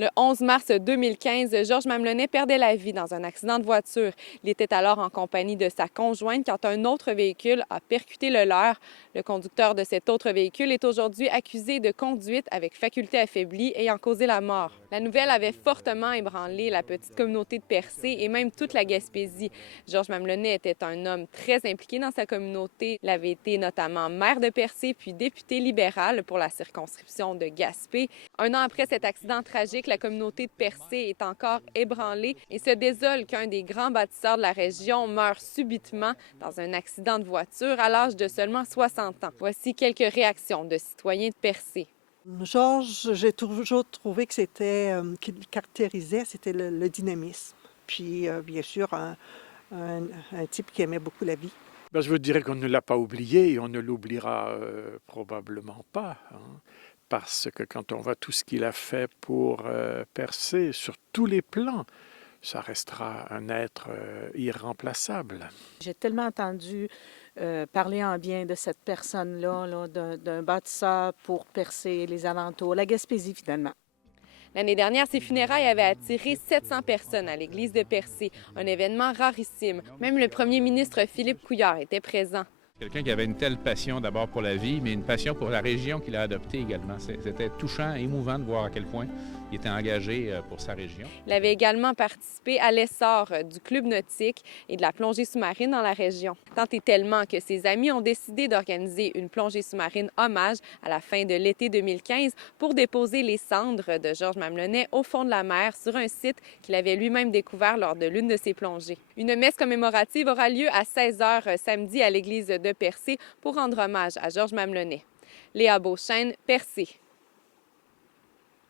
Le 11 mars 2015, Georges Mamelonnet perdait la vie dans un accident de voiture. Il était alors en compagnie de sa conjointe quand un autre véhicule a percuté le leur. Le conducteur de cet autre véhicule est aujourd'hui accusé de conduite avec faculté affaiblie ayant causé la mort. La nouvelle avait fortement ébranlé la petite communauté de Percé et même toute la Gaspésie. Georges Mamelonnet était un homme très impliqué dans sa communauté. Il avait été notamment maire de Percé puis député libéral pour la circonscription de Gaspé. Un an après cet accident tragique, la communauté de Percé est encore ébranlée et se désole qu'un des grands bâtisseurs de la région meure subitement dans un accident de voiture à l'âge de seulement 60 ans. Voici quelques réactions de citoyens de Percé. Georges, j'ai toujours trouvé que qu'il caractérisait, c'était le dynamisme. Puis, bien sûr, un type qui aimait beaucoup la vie. Ben, je vous dirais qu'on ne l'a pas oublié et on ne l'oubliera probablement pas. Parce que quand on voit tout ce qu'il a fait pour Percé sur tous les plans, ça restera un être irremplaçable. J'ai tellement entendu parler en bien de cette personne-là, d'un bâtisseur pour Percé, les alentours, la Gaspésie finalement. L'année dernière, ces funérailles avaient attiré 700 personnes à l'église de Percé, un événement rarissime. Même le premier ministre Philippe Couillard était présent. Quelqu'un qui avait une telle passion d'abord pour la vie, mais une passion pour la région qu'il a adoptée également. C'était touchant, émouvant de voir à quel point il était engagé pour sa région. Il avait également participé à l'essor du club nautique et de la plongée sous-marine dans la région. Tant et tellement que ses amis ont décidé d'organiser une plongée sous-marine hommage à la fin de l'été 2015 pour déposer les cendres de Georges Mamelonnet au fond de la mer sur un site qu'il avait lui-même découvert lors de l'une de ses plongées. Une messe commémorative aura lieu à 16h samedi à l'église de Percé pour rendre hommage à Georges Mamelonnet. Léa Beauchesne, Percé.